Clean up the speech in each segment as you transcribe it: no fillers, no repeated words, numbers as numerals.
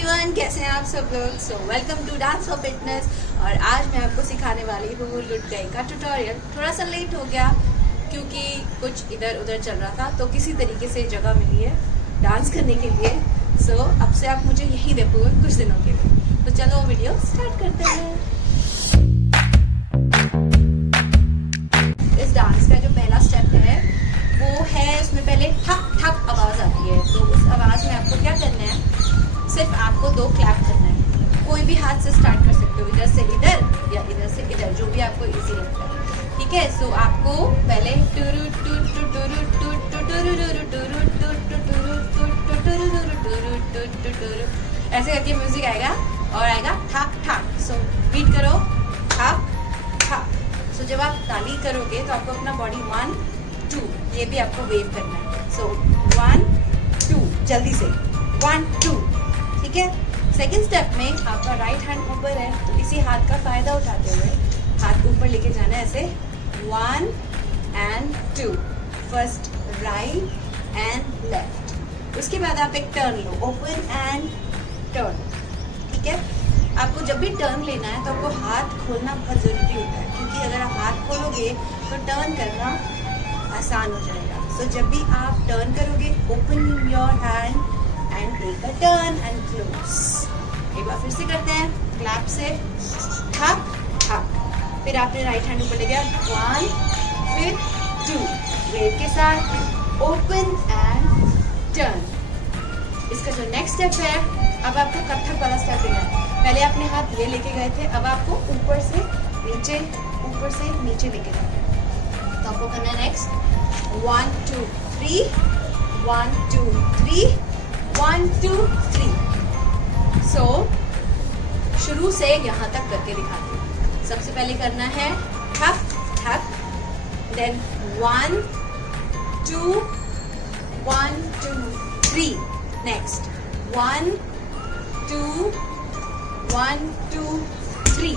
Everyone, कैसे हैं आप सब लोग। So welcome to dance for fitness. और आज मैं आपको सिखाने वाली हूँ लुटकाई का ट्यूटोरियल। थोड़ा सा लेट हो गया क्योंकि कुछ इधर उधर चल रहा था, तो किसी तरीके से जगह मिली है डांस करने के लिए। सो अब से आप मुझे यहीं देखोगे कुछ दिनों के लिए। तो चलो वीडियो स्टार्ट करते हैं। इस डांस का जो पहला स्टेप है वो है, उसमें पहले ठक ठक आवाज़ आती है। तो उस आवाज़ में आपको क्या करना है, सिर्फ आपको 2 क्लैप करना है। कोई भी हाथ से स्टार्ट कर सकते हो, इधर से इधर या इधर से इधर, जो भी आपको इजी लगता है। ठीक है। सो आपको पहले टुरु टु टु टुरु टु टु टुरु टुरु टुरु टु टु टुरु टु टु टुरु टुरु टुरु टु टुरु, ऐसे करके म्यूजिक आएगा और आएगा ठक ठक। सो बीट करो ठक ठक। सो जब आप ताली करोगे तो आपको अपना बॉडी 1 2 ये भी आपको वेव करना है। सो 1 2 जल्दी से 1 2। ठीक है। सेकंड स्टेप में आपका राइट हैंड ऊपर है, तो इसी हाथ का फायदा उठाते हुए हाथ ऊपर लेके जाना है ऐसे 1 and 2। First right and left. उसके बाद आप एक turn low, open and turn. ठीक है। आपको जब भी टर्न लेना है तो आपको हाथ खोलना बहुत ज़रूरी होता है, क्योंकि अगर आप हाथ खोलोगे तो टर्न करना आसान हो जाएगा। सो जब भी आप टर्न करोगे, open your hand and take a turn and close. एक बार फिर से करते हैं क्लैप से ठक ठक। फिर आपने राइट हैंड ऊपर ले गया 1 फिर 2 वेव के साथ ओपन एंड टर्न। इसका जो नेक्स्ट स्टेप है, अब आपको कथक वाला स्टेप लेना है। पहले अपने हाथ ये लेके गए थे, अब आपको ऊपर से नीचे लेके जाना है। तो आपको करना है नेक्स्ट 1 2 3 1 2 3 1 2 3। सो शुरू से यहाँ तक करके दिखाती हूँ। सबसे पहले करना है ठक ठक, देन 1 2 1 2 3। नेक्स्ट 1 2 1 2 3।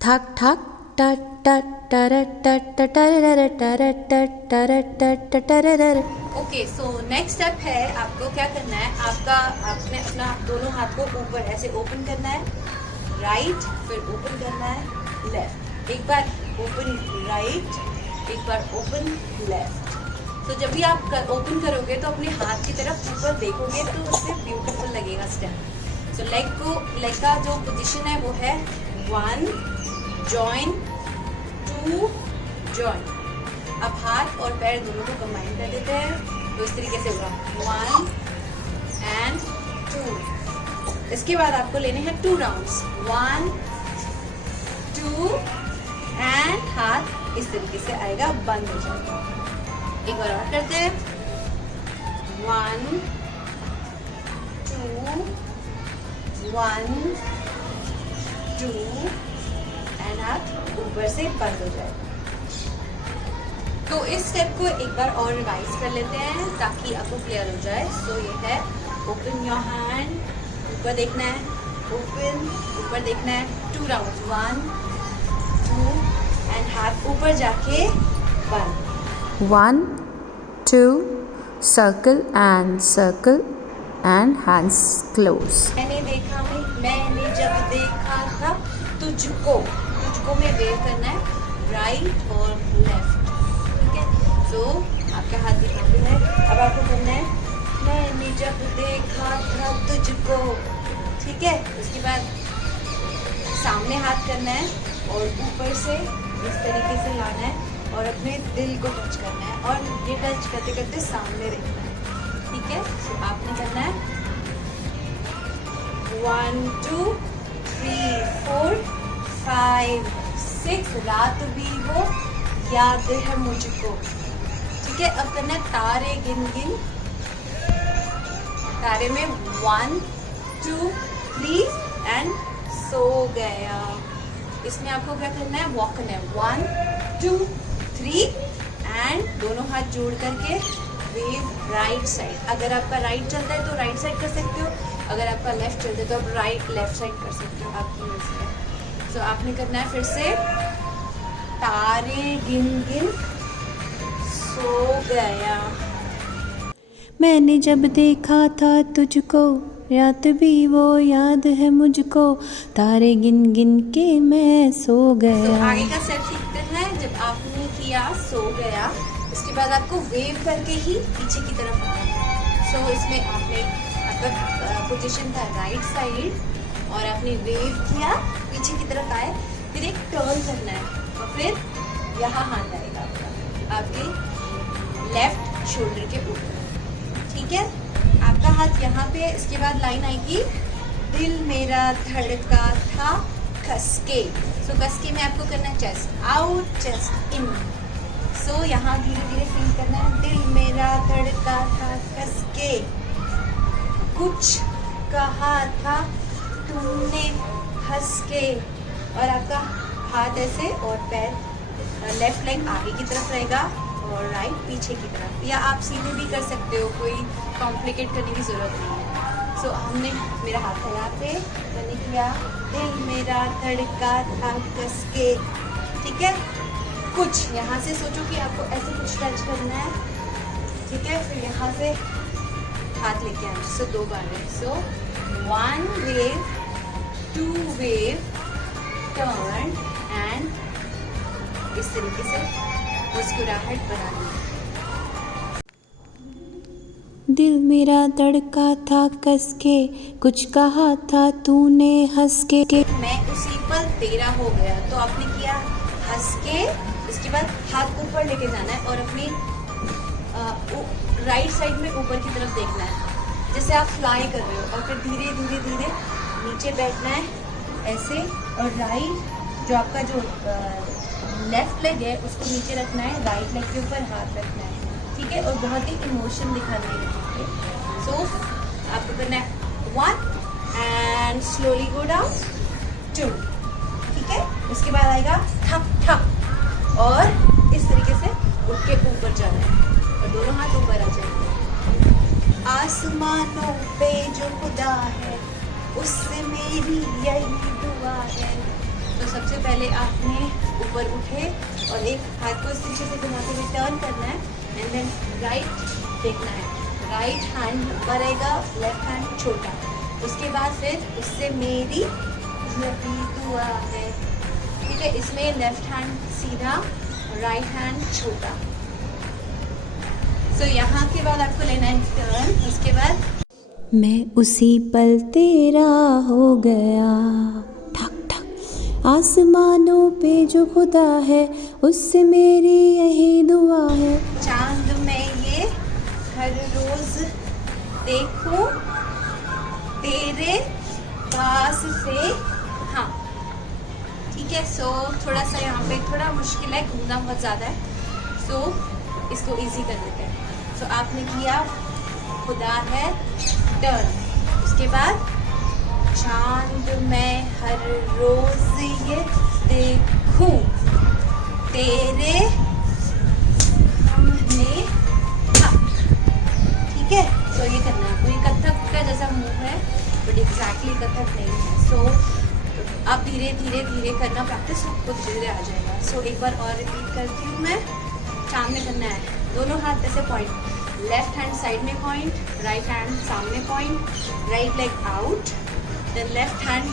ठक ठक ट ट टर ट ट टर टर ट टर टर। ओके। सो नेक्स्ट स्टेप है, आपको क्या करना है, आपने अपना दोनों हाथ को ऊपर ऐसे ओपन करना है, राइट, फिर ओपन करना है लेफ्ट। एक बार ओपन राइट, एक बार ओपन लेफ्ट। तो जब भी आप ओपन करोगे तो अपने हाथ की तरफ ऊपर देखोगे तो उससे ब्यूटीफुल लगेगा स्टेप। सो लेग का जो पोजीशन है वो है 1 जॉइन 2 जॉइन। अब हाथ और पैर दोनों को कंबाइन कर देते हैं, तो इस तरीके से होगा 1 and 2। इसके बाद आपको लेने हैं 2 राउंड्स, 1 2 एंड हाथ इस तरीके से आएगा, बंद हो जाएगा। एक बार और करते हैं 1 2 1 2 एंड हाथ ऊपर से बंद हो जाएगा। तो इस स्टेप को एक बार और रिवाइज कर लेते हैं ताकि आपको क्लियर हो जाए। सो ये है ओपन योर हैंड, ऊपर देखना है, ओपन ऊपर देखना है, 2 राउंड 1 2 एंड हाथ ऊपर जाके बंद। 1 2 सर्कल एंड हैंड्स क्लोज। मैंने जब देखा था तुझको में वेव करना है राइट और लेफ्ट। ठीक है। सो आपका हाथ दिखाते हैं। अब आपको करना है मैंने जब देखा था तुझको। ठीक है। उसके बाद सामने हाथ करना है और ऊपर से इस तरीके से लाना है और अपने दिल को टच करना है, और ये टच करते करते सामने देखना है। ठीक है। सो आपने करना है 1 2 3 4 5 6 रात भी वो याद है मुझको। ठीक है। अब करना है तारे गिन गिन। तारे में 1 2 3 एंड सो गया। इसमें आपको क्या करना है, वॉक करना है 1 2 3 एंड दोनों हाथ जोड़ करके वेव राइट साइड। अगर आपका राइट चलता है तो राइट साइड कर सकते हो, अगर आपका लेफ्ट चलता है तो आप राइट लेफ्ट साइड कर सकते हो, आपकी मर्जी है। तो आपने करना है फिर से तारे गिन गिन सो गया। मैंने जब देखा था तुझको रात भी वो याद है मुझको, तारे गिन गिन के मैं सो तो गया। आगे का स्टेप सीखते हैं। जब आपने किया सो गया, उसके बाद आपको वेव करके ही पीछे की तरफ आना है। सो इसमें आपने आपका पोजीशन था राइट साइड और आपने वेव किया, पीछे की तरफ आए, फिर एक टर्न करना है और फिर यहाँ हाथ आएगा आपके लेफ्ट शोल्डर के ऊपर। ठीक है, आपका हाथ यहाँ पे, इसके बाद लाइन आएगी दिल मेरा धड़का था कस के। सो कस के में आपको करना है चेस्ट आउट चेस्ट इन। सो यहाँ धीरे धीरे फील करना है दिल मेरा धड़का था कस के, कुछ कहा था तुमने हंस के। और आपका हाथ ऐसे और पैर लेफ्ट लेग आगे की तरफ रहेगा और राइट पीछे की तरफ, या आप सीधे भी कर सकते हो, कोई कॉम्प्लिकेट करने की ज़रूरत नहीं है। सो हमने, मेरा हाथ है यहाँ पे, मैंने किया दिल मेरा धड़का था कस के। ठीक है, कुछ यहाँ से सोचो कि आपको ऐसे कुछ टच करना है। ठीक है, फिर यहाँ से हाथ लेके आए। सो 2 बार है। सो 1 वेव, 2 वेव, टर्न एंड इस तरीके से मुस्कुराहट बनानी है। दिल मेरा धड़का था कस के, कुछ कहा था तूने हंस के। मैं उसी पल तेरा हो गया। तो आपने किया हंस के, इसके बाद हाथ ऊपर लेके जाना है और अपनी राइट साइड में ऊपर की तरफ देखना है, जैसे आप फ्लाई कर रहे हो। और फिर धीरे धीरे धीरे नीचे बैठना है ऐसे, और राइट जो आपका जो लेफ्ट लेग है उसको नीचे रखना है, राइट लेग के ऊपर हाथ रखना है। ठीक है, और बहुत ही इमोशन दिखाना है। सो आपको करना है 1 एंड स्लोली गो डाउन 2। ठीक है, उसके बाद आएगा ठक ठक और इस तरीके से उठ के ऊपर जाना है और दोनों हाथ ऊपर आ जाएंगे। आसमानों पे जो खुदा है उससे मेरी यही दुआ है। तो सबसे पहले आपने ऊपर उठे और एक हाथ को इस तरीके से घुमाते हुए टर्न करना है एंड देन राइट देखना है, राइट हैंड ऊपर रहेगा, लेफ्ट हैंड छोटा। उसके बाद फिर उससे मेरी यही दुआ है। ठीक है, इसमें लेफ्ट हैंड सीधा, राइट हैंड छोटा। सो यहाँ के बाद आपको लेना है टर्न। उसके बाद मैं उसी पल तेरा हो गया, ठक ठक आसमानों पे जो खुदा है उससे मेरी यही दुआ है। चांद में ये हर रोज देखूं तेरे पास से। हाँ, ठीक है। सो थोड़ा सा यहाँ पे थोड़ा मुश्किल है, घूमना बहुत ज़्यादा है। सो इसको इजी कर देते हैं। सो आपने किया खुदा है टर्न, उसके बाद चांद मैं हर रोज ये देखूं तेरे सामने। हाँ, ठीक है। सो ये करना है आपको। ये कथक का जैसा मूव है बट एग्जैक्टली कथक नहीं है। सो आप धीरे धीरे धीरे करना प्रैक्टिस, आपको धीरे धीरे आ जाएगा। सो एक बार और रिपीट करती हूँ मैं। चांद में करना है, दोनों हाथ ऐसे पॉइंट, लेफ्ट हैंड साइड में पॉइंट, राइट हैंड सामने point, right leg out, then left hand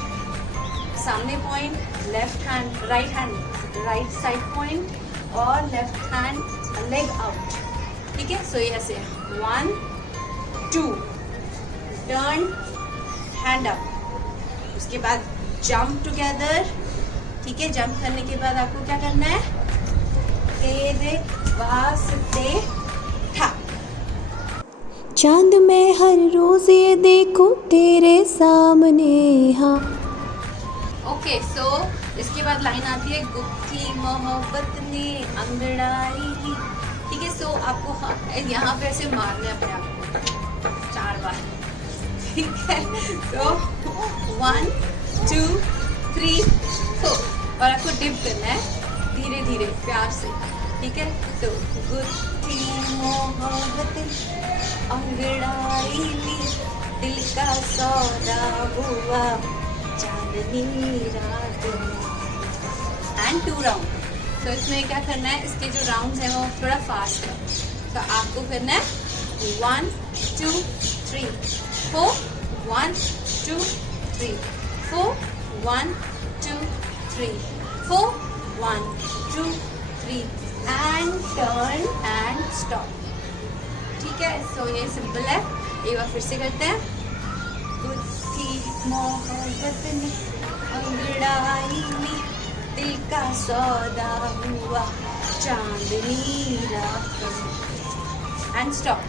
सामने point, left hand right side point और लेफ्ट हैंड लेग आउट। ठीक है। सो ये ऐसे 1 2 टर्न हैंड अप, उसके बाद जंप टुगेदर। ठीक है, जंप करने के बाद आपको क्या करना है, तेरे वास्ते था। चांद मैं हर रोज ये देखूं तेरे सामने। हाँ, ओके। सो इसके बाद लाइन आती है गुत्थी मोहब्बत ने अंगड़ाई। ठीक है। सो आपको यहाँ पे ऐसे मारना है अपने आप को 4 बार। ठीक है। सो 1 2 3 4 और आपको डिप करना है धीरे धीरे प्यार से। ठीक है। तो गुत्थी मोहब्बत अंगड़ाई ली, दिल का सौदा हुआ चांदनी रात एंड 2 राउंड। तो इसमें क्या करना है, इसके जो राउंड्स हैं वो थोड़ा फास्ट है। तो आपको करना है 1 2 3 4 1 2 3 4 1 2 3 4 1 2 3 एंड टर्न एंड स्टॉप। ठीक है, सो ये सिंपल है। एक बार फिर से करते हैं। गुत्थी मोहब्बत ने अंगड़ाई में, दिल का सौदा हुआ चांदनी रात एंड स्टॉप।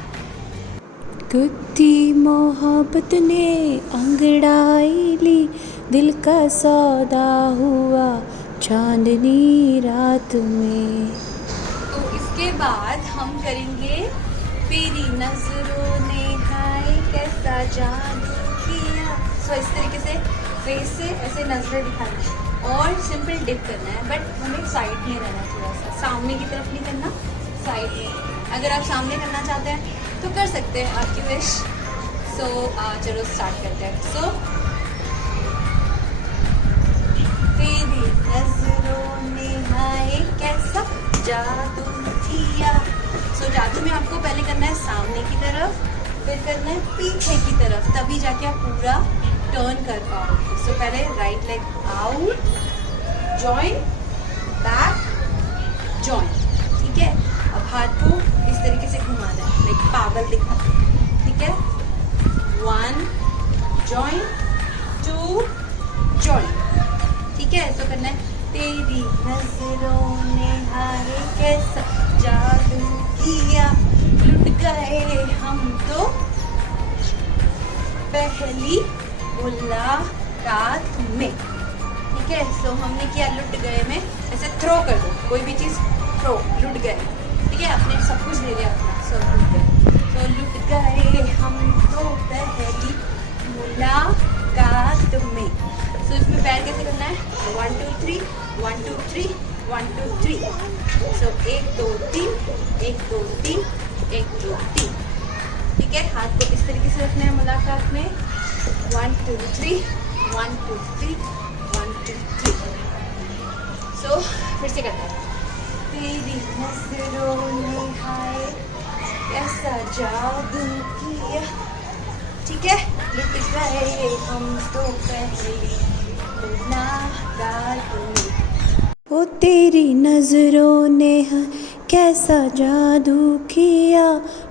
गुत्थी मोहब्बत ने अंगड़ाई ली, दिल का सौदा हुआ चांदनी रात में। तो इसके बाद हम करेंगे तेरी नजरों ने हाय कैसा जादू किया। सो इस तरीके से फेस से ऐसे नजरें दिखाना है और सिंपल डिप करना है, बट हमें साइड में रहना, थोड़ा सा सामने की तरफ नहीं करना, साइड में। अगर आप सामने करना चाहते हैं तो कर सकते हैं, आपकी विश। सो चलो स्टार्ट करते हैं। सो तेरी नजरों ने हाय कैसा जादू किया। सो जादू में आपको पहले करना है सामने की तरफ, फिर करना है पीछे की तरफ, तभी जाके आप पूरा टर्न कर पाओगे। सो पहले right leg out, join, back, join. ठीक है, अब हाथ को इस तरीके से घुमाना है, लाइक पागल दिखा। ठीक है, 1 जॉइन, 2 जॉइन। ठीक है, ऐसा करना है। तेरी नजरों ने हाय कैसा जादू किया, लुट गए हम तो पहली मुलाकात में। ठीक है, सो हमने किया लुट गए में, ऐसे थ्रो कर दो, कोई भी चीज़ थ्रो, लुट गए। ठीक है, आपने सब कुछ ले लिया अपना, सो लुट गए। तो लुट गए हम तो पहली मुलाकात में। सो इसमें पैर कैसे करना है, 1 2 3 1 2 3 1 2 3। सो 1 2 3 1 2 3 1 2 3। ठीक है, हाथ को इस तरीके से रखना है मुलाकात में, 1 2 3 1 2 3 1 2 3। सो फिर से करते हैं। तेरी नजरों ने हाय कैसा जादू किया। ठीक है, लुट गए हम तो पहली मुलाकात में। ओ तेरी नजरों ने कैसा जादू किया,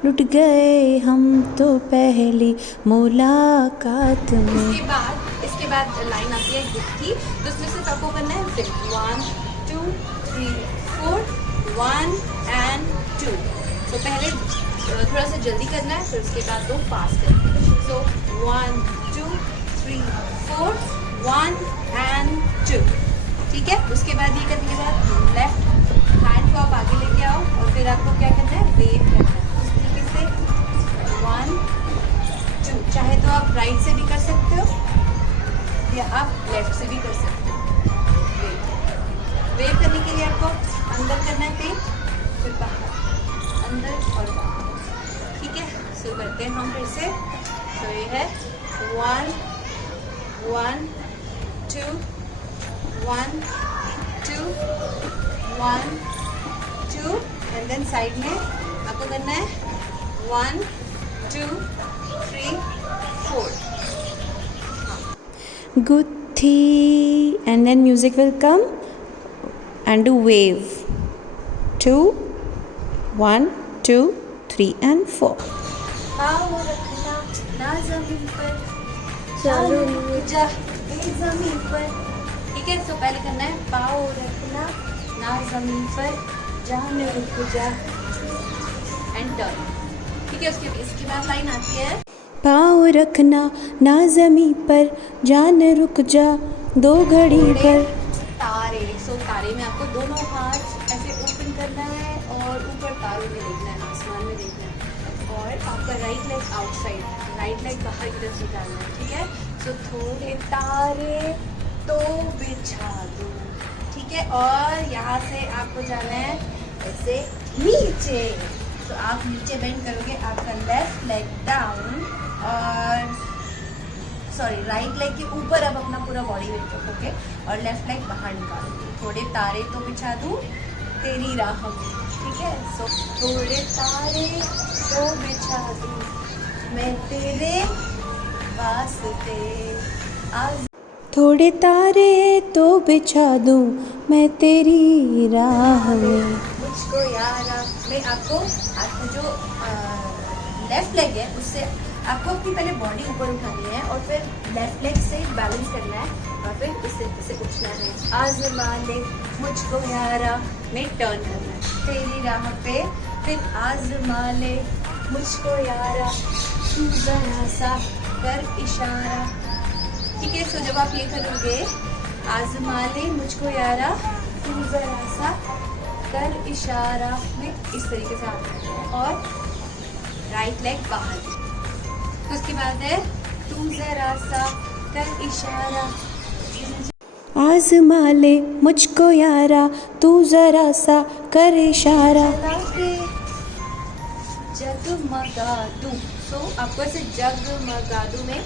लुट गए हम तो पहली मुलाकात में। इसके बाद लाइन आती है गुत्थी, तो उसमें से सबको करना है फिर 1 2 3 4 1 एंड 2। तो पहले थोड़ा सा जल्दी करना है, फिर उसके बाद 2 फास्ट करना है। सो 1 2 3 4 1 एंड 2। ठीक है, उसके बाद ये करने के बाद लेफ्ट हैंड को आप आगे लेके आओ और फिर आपको क्या करना है, वेव करना है इस तरीके से, 1 2। चाहे तो आप राइट से भी कर सकते हो या आप लेफ्ट से भी कर सकते हो। वेव करने के लिए आपको अंदर करना है पेट, फिर बाहर, अंदर और बाहर। ठीक है, सो करते हैं हम फिर से। तो ये है 1 1 2 1 2 1 2 एंड देन साइड में आपको करना है 1 2 3 4। गुत्थी, and then music will come and do wave, 2 1 2 3 and 4. पाँव रखना ना जमीन पर, चालू जा जमीन पर। ठीक है, तो पहले करना है पाँव रखना ना जमीन पर, जान रुक जा एंड टर्न। ठीक है, इसके बाद लाइन आती है पाँव रखना ना ज़मीं पर, जान रुक जा दो घड़ी पर। तारे। सो तारे में आपको दोनों हाथ ऐसे ओपन करना है और ऊपर तारों में देखना है, आसमान में देखना है, और आपका right leg outside, right leg बाहर की तरफ निकालना है। ठीक है, सो थोड़े तारे तो बिछा दो। ठीक है, और यहाँ से आपको जाना है ऐसे नीचे। तो आप नीचे बेंड करोगे, आपका लेफ्ट लेग डाउन और सॉरी राइट लेग के ऊपर अब अपना पूरा बॉडी वेट रखोगे और लेफ्ट लेग बाहर निकालोगे। थोड़े तारे तो बिछा दूँ तेरी राह में। ठीक है, सो थोड़े तारे तो बिछा दूँ मैं तेरे वास्ते आज थोड़े तारे तो बिछा दूँ मैं तेरी राह में। मुझको यारा। मैं आपको आपको जो लेफ्ट लेग है उससे आपको अपनी पहले बॉडी ऊपर उठानी है और फिर लेफ्ट लेग से बैलेंस करना है और फिर इससे उठना है। आज़मा ले मुझको यारा में टर्न करना है तेरी राह पे, फिर आज़मा ले मुझको यारा तू जरा सा कर इशारा। ठीक है, सो जब आप ये करोगे आज़मा ले मुझको यारा तू जरा सा कर इशारा में इस तरीके से आप करते हैं और राइट लेग बाहर। तो उसके बाद है तू जरा सा कर इशारा। आज़मा ले मुझको यारा तू ज़रा सा कर इशारा। चला के जगमगादू। सो आपको ऐसे जगमगादू में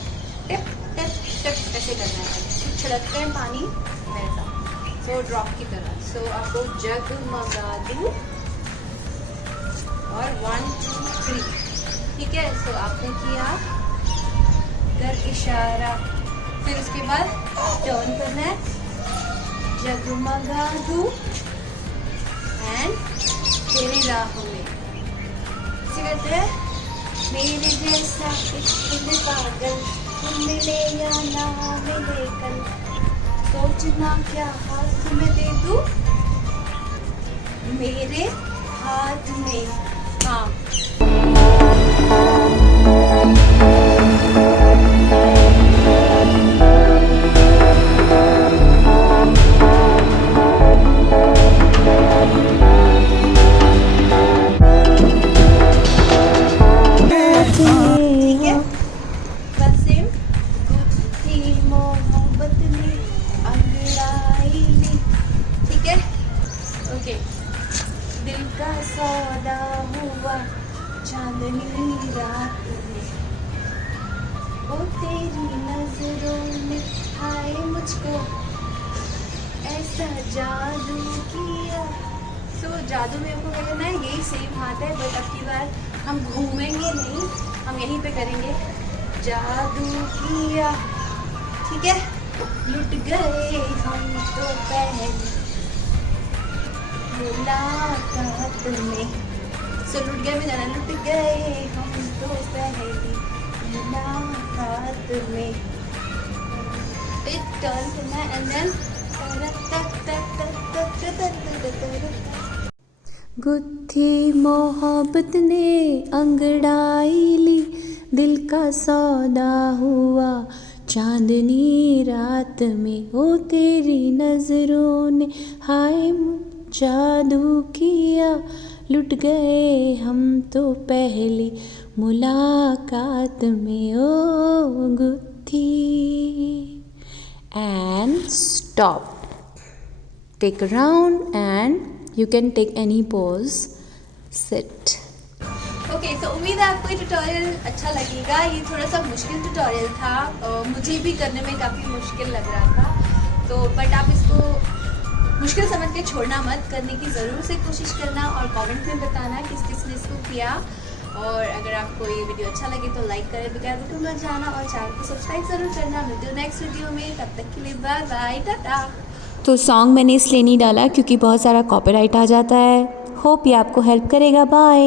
टिप टिप टिप ऐसे करना है, छिड़कते हैं पानी वैसा, सो ड्रॉप की तरह। सो आपको जगमगादू और 1 2 3। ठीक है, सो आपने किया कर इशारा, फिर उसके बाद टर्न करना है जगमगादू एंड तेरी राह में। कहते हैं मेरे जैसा इश्क में पागल तुम मिले या ना मिले कल, सोचना क्या हाथ में दे दूं मेरे हाथ में। हाँ, दिल का सौदा हुआ चांदनी रात में, वो तेरी नजरों में हाय मुझको ऐसा जादू किया। सो जादू में आपको क्या करना है, यही सेम हाथ है बट अब की बार हम घूमेंगे नहीं, हम यहीं पे करेंगे जादू किया। ठीक है, लुट गए हम तो पहले मुलाकात में। सो लुट गए में जाना, लुट गए हम तो पहली मुलाकात में। फिर टर्न करना है एंड देन गुत्थी मोहब्बत ने अंगड़ाई ली, दिल का सौदा हुआ चांदनी रात में, ओ तेरी नजरों ने हाय जादू किया, लुट गए हम तो पहली मुलाकात में, ओ गुत्थी। And stop. Take a round and you can take any pose. Sit. Okay, तो उम्मीद है आपको ये ट्यूटोरियल अच्छा लगेगा। ये थोड़ा सा मुश्किल ट्यूटोरियल था, मुझे भी करने में काफ़ी मुश्किल लग रहा था, तो बट आप इसको मुश्किल समझ के छोड़ना मत, करने की ज़रूर से कोशिश करना और कमेंट में बताना किस किस ने इसको किया। और अगर आपको ये वीडियो अच्छा लगे तो लाइक करें, बेकार बिल्कुल मत जाना और चैनल को सब्सक्राइब ज़रूर करना। मिलते हो नेक्स्ट वीडियो में, तब तक के लिए बाय बाय, टाटा। तो सॉन्ग मैंने इसलिए नहीं डाला क्योंकि बहुत सारा कॉपीराइट आ जाता है। होप ये आपको हेल्प करेगा। बाय।